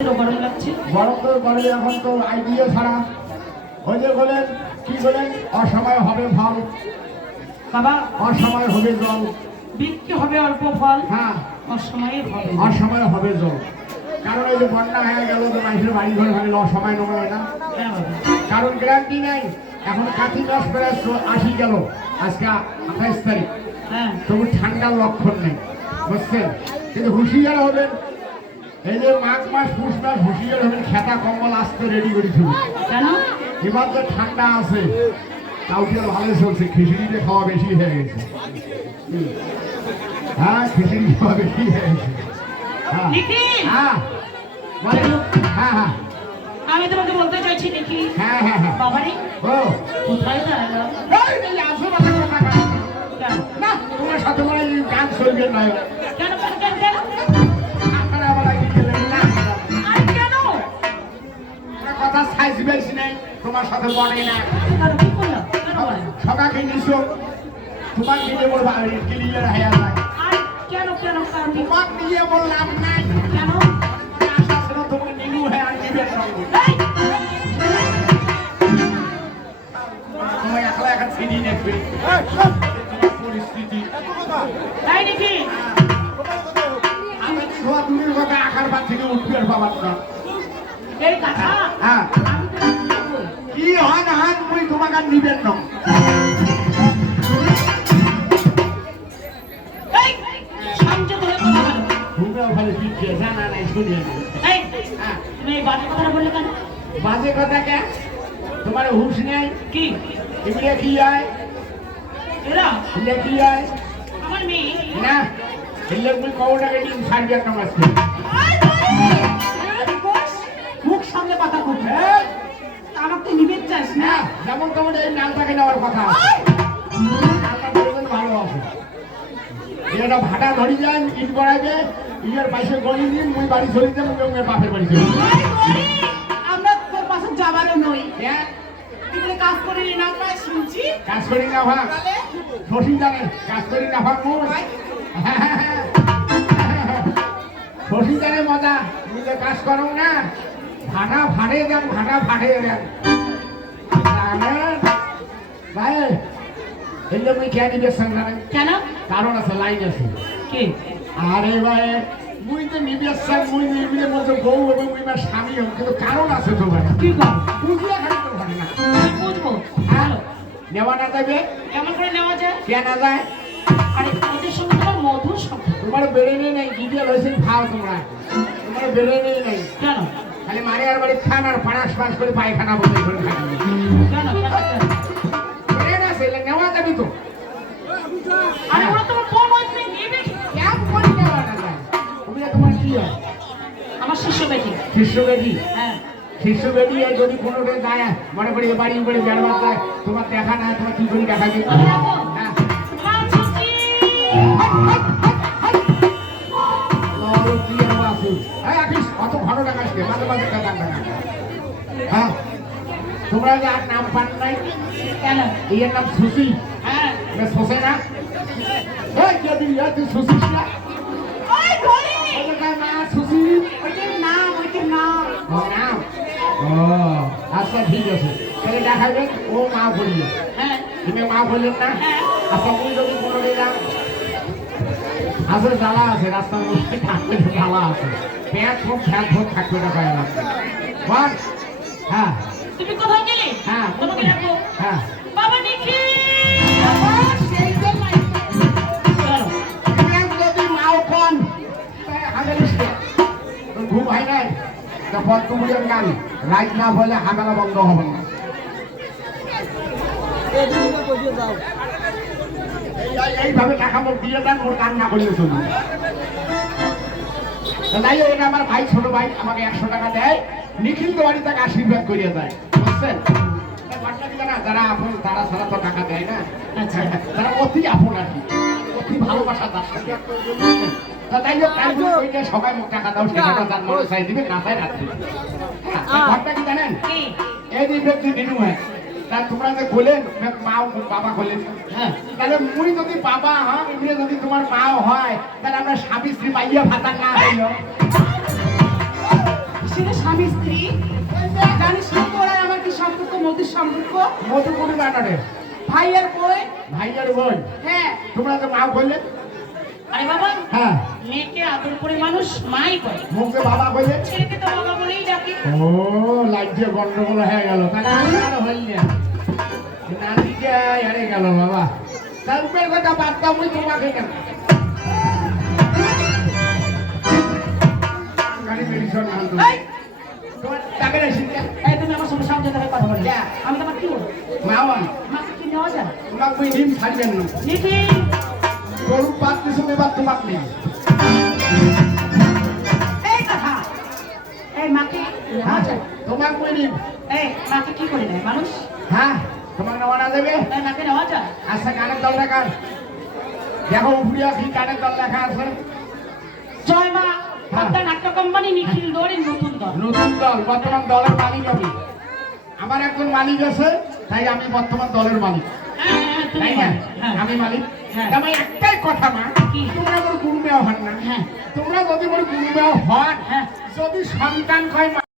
গরম লাগছে। গরম তো গরমে এখন তো ছাড়া। বলেন কি বলেন অসময় হবে ফল। বাবা অসময় হবে জল। বৃষ্টি হবে অল্প ফল হ্যাঁ। অসময়ে হবে। অসময় হবে জল। কারণ ওই যে বন্যা হয়ে গেল তো মানুষের বাড়ি ঘরে ভাঙলে অসময় নয় না। হ্যাঁ কারণ গ্যারান্টি নাই। এখন কাতি মাস প্রায় চ- আসি গেল। আজকে আঠাইশ তারিখ। হ্যাঁ। তবু ঠান্ডার লক্ষণ নেই। বুঝছেন? কিন্তু হুঁশিয়ার হবেন এই যে মাঘ মাস পুষ মাস হুঁশিয়ার হবেন খেতা কম্বল আসতে রেডি করেছিল কেন? এবার যে ঠান্ডা আছে তাও কি আর ভালো চলছে খিচুড়িতে খাওয়া বেশি হয়ে গেছে। হ্যাঁ খিচুড়ি খাওয়া বেশি হয়ে গেছে। হ্যাঁ। হ্যাঁ। হ্যাঁ হ্যাঁ। আমি তোমাকে বলতে চাইছি নাকি হ্যাঁ হ্যাঁ হ্যাঁ। বাবারে ও। কোথায় দাঁড়ালাম? এই, আসো বাবা, না তোমার সাথে মানে গান চলবে না। কেন কেন কেন? তোমার না। সকাকে নিছো? তোমার নিয়ে বলব ক্লিয়ার হয়ে যায় আর কেন কেন তোমার নিয়ে বললাম নাই। কেন? আমার আশা ছিল তুমি নিনু হয়ে আর নিবেন সঙ্গে একলা এখন ছিনি নেবে তোমার পরিস্থিতি। তাই নাকি? আমি ছোয়া দূরের কথা আকার বাদ থেকে উঠবে আর বাবার এই কথা? হ্যাঁ। কি? কি হন হন মুই তোমাকে নিবেন না। হয়ে হ্যাঁ বাজে কথা কে? তোমার হুশ নেই? কি? কি আয়? এরা? কি আয়? আমার মেয়ে। না এগুলো তুমি কৌটাকে ডিম ছাড়বে একটা চাস না? যেমন তোমার এই নামটাকে নেওয়ার কথা। নামটা পরিমাণ ভালো আছে এটা ভাটা ধরি যান ইট বাড়াবে ইয়ের পাশে গড়ি দিন মুই বাড়ি চলি মুই ওর বাপের বাড়ি চলি আমরা তোর পাশে যাবারও নই। হ্যাঁ কাজ করে নি আমরা শুনছি? কাজ করি না ভাগ শশী জানে কাজ করি না ভাগ মোর। শশী জানে মজা তুমি কাজ করো না ভাটা ফাটে যান ভাটা ফাটে যান? ভাই এই মুই খেয়ে নিবে সঙ্গে কেন? কারণ আছে লাইন আছে কে? আরে ভাই মুই তো নিবে সঙ্গ মুই নিবে মতো বউ এবং মুই আমার স্বামী হোক কিন্তু কারণ আছে তো ভাই কি কর? বুঝলে খালি তো ঘটে না বুঝব। ভালো। নেওয়া না যাবে কেমন করে নেওয়া যায়? কে না যায় আরে ওদের সঙ্গে তোমার মধুর সম্পর্ক তোমার বেড়ে নেই। ডিটেল হয়েছে খাও তোমরা তোমার বেড়ে নেই নাই কেন? খালি মারে আর বাড়ি খান আর পাড়াস পাস করে পায়খানা বসে করে খান যাবি তো আরে হয়। হ্যাঁ যদি কোনো যায় মনে করি বাড়ি করে বেড়বার যায় তোমার দেখা না তোমার কি করে দেখা যায়? হ্যাঁ। আকিস অত ঘন দেখাস কে? মাঝে মাঝে কাদান হ্যাঁ। তোমরা নাম পান নাই কেন এর নাম সুশি হ্যাঁ শোষে না তুই শুষিস না ওই ওটা না শুষি আচ্ছা ঠিক আছে তাহলে দেখাবেন ও মা বলিয়ে হ্যাঁ তুমি মা বললেন না হ্যাঁ। আচ্ছা তুমি যদি কোনো আসলে জ্বালা আছে রাস্তার মধ্যে থাকলে তো জ্বালা আছে প্যাঁচ ভোগ ফ্যাট ভোগ থাকবে না পায় না হ্যাঁ তুমি কোথায় গেলে? হ্যাঁ। তোমাকে হ্যাঁ। বাবা ঘুম হয় নাই তা পদ্মপুরের গান। রাইট না বলে হাগালা বন্ধ হবে না। এই- এইভাবে টাকা মোট দিয়ে দেন মোট কান্না করলে চলবে তাই আমার ভাই ছোট ভাই আমাকে একশো টাকা দেয়। নিখিল দেওয়ারি তাকে আশীর্বাদ করিয়ে দেয়। বুঝছেন? যারা আপন তারা ছাড়া তো টাকা দেয় না। আচ্ছা। তারা অতি আপন আর কি। অতি ভালোবাসা তার সাথে। তাই হোক, ওইটা সবাই মুখ টাকা দাও সেটা তার মনে চাই দিবে না চাই রাখবে কি জানেন? এই যে ব্যক্তি দিনু হ্যাঁ তা তোমরা যে বলেন মা বাবা বলেন হ্যাঁ তাহলে মুই যদি বাবা হ্যাঁ এমনি যদি তোমার মাও হয় তাহলে আমরা স্বামী স্ত্রী পাইয়া ভাতা না হইল। ছেলে স্বামী স্ত্রী জানিস না তোরা আমার কি সম্পর্ক মধুর সম্পর্ক? মধু কুড়ি বানারে ভাইয়ের বই? ভাইয়ের বোন হ্যাঁ। তোমরা তো মা বললে? আরে বাবা হ্যাঁ। মেয়েকে আদর করে মানুষ মাই করে। মুখে বাবা বললে ছেলেকে তো বাবা বলেই ডাকি। ও লাজ্জে গন্ডগোল হয়ে গেল। তাহলে আর হইল না। নাতিকে হেরে গেল বাবা। তার উপরে কথা বাদ দাও তোমাকে কেন? মেডিসন এই, টাকা রেখেছি এই তুমি আমার সঙ্গে সামনে থেকে কথা বলি। আমি তোমার কি বলব? মামা মাকে কি নেওয়া যায়? তোমাকে ওই ডিম ছাড়বেন না। দেখি গরু পাত দিছো এবার তোমাকে নেই এই কথা। এই মাকে ডিম এই কি করে নেয়? মানুষ? হ্যাঁ তোমাকে নেওয়া না দেবে? এই মাকে নেওয়া যায়? আচ্ছা দল দেখো উপরিয়া কি গানের দল লেখা আছে। জয় মা। হ্যাঁ। পদ্মা নাট্য কোম্পানি নিখিল দৌড়ের নতুন দল নতুন দল বর্তমান দলের মালিক আমি আমার একজন মালিক আছে তাই আমি বর্তমান দলের মালিক হ্যাঁ, হ্যাঁ, তাই না হ্যাঁ। আমি মালিক হ্যাঁ। তবে একটাই কথা মা? তোমরা কোনো গুরু মেয়ে হন না। তোমরা যদি বড় গুরু মেয়ে হন হ্যাঁ। যদি সন্তান হয়